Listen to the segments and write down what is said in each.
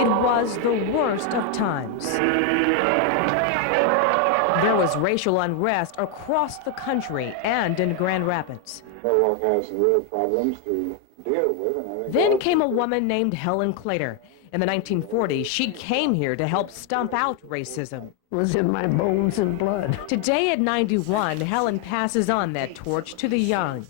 It was the worst of times. There was racial unrest across the country and in Grand Rapids. Norwalk has some real problems to deal with. And I think Then came a woman named Helen Claytor. In the 1940s, she came here to help stomp out racism. It was in my bones and blood. Today at 91, Helen passes on that torch to the young.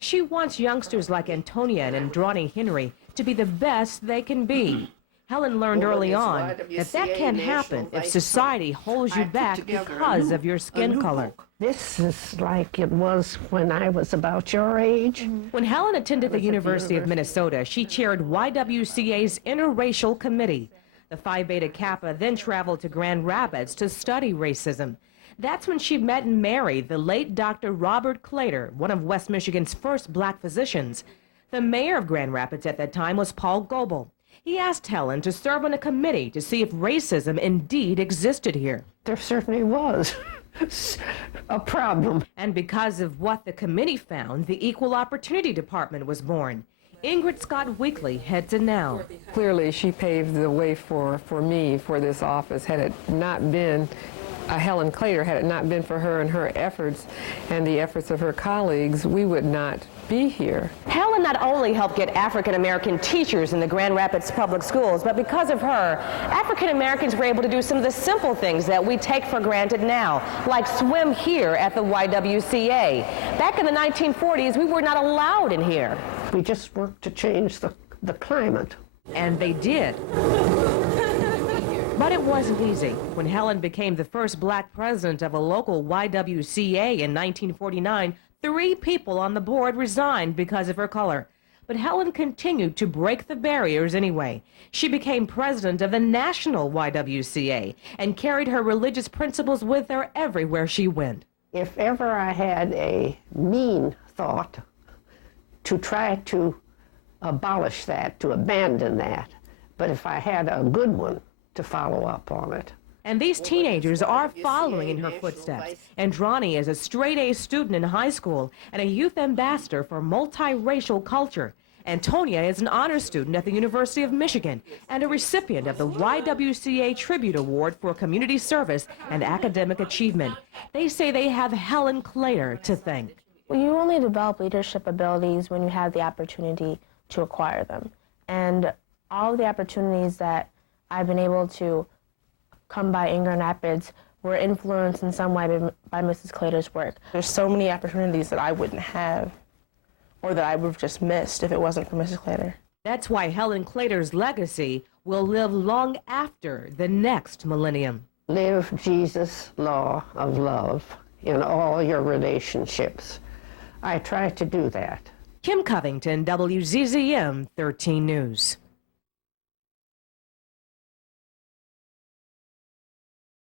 She wants youngsters like Antonia and Andrani Henry to be the best they can be. Helen learned early on that can't happen if society holds you back because of your skin color. This is like it was when I was about your age. When Helen attended the University of Minnesota, she chaired YWCA's Interracial Committee. The Phi Beta Kappa then traveled to Grand Rapids to study racism. That's when she met and married the late Dr. Robert Claytor, one of West Michigan's first black physicians. The mayor of Grand Rapids at that time was Paul Goebel. He asked Helen to serve on a committee to see if racism indeed existed here. There certainly was a problem. And because of what the committee found, the Equal Opportunity Department was born. Ingrid Scott Weekly heads it now. Clearly, she paved the way for me for this office. Had it not been Helen Claytor, had it not been for her and her efforts and the efforts of her colleagues, we would not be here. Helen not only helped get African American teachers in the Grand Rapids public schools, but because of her, African Americans were able to do some of the simple things that we take for granted now, like swim here at the YWCA. Back in the 1940s, we were not allowed in here. We just worked to change the climate. And they did. But it wasn't easy. When Helen became the first black president of a local YWCA in 1949, 3 people on the board resigned because of her color. But Helen continued to break the barriers anyway. She became president of the national YWCA and carried her religious principles with her everywhere she went. If ever I had a mean thought to try to abolish that, to abandon that, but if I had a good one, to follow up on it. And these teenagers are following in her footsteps. Andrani is a straight-A student in high school and a youth ambassador for multiracial culture. Antonia is an honors student at the University of Michigan and a recipient of the YWCA Tribute Award for community service and academic achievement. They say they have Helen Claytor to thank. Well, you only develop leadership abilities when you have the opportunity to acquire them. And all of the opportunities that I've been able to come by in Grand Rapids were influenced in some way by Mrs. Claytor's work. There's so many opportunities that I wouldn't have or that I would have just missed if it wasn't for Mrs. Claytor. That's why Helen Claytor's legacy will live long after the next millennium. Live Jesus' law of love in all your relationships. I try to do that. Kim Covington, WZZM 13 News.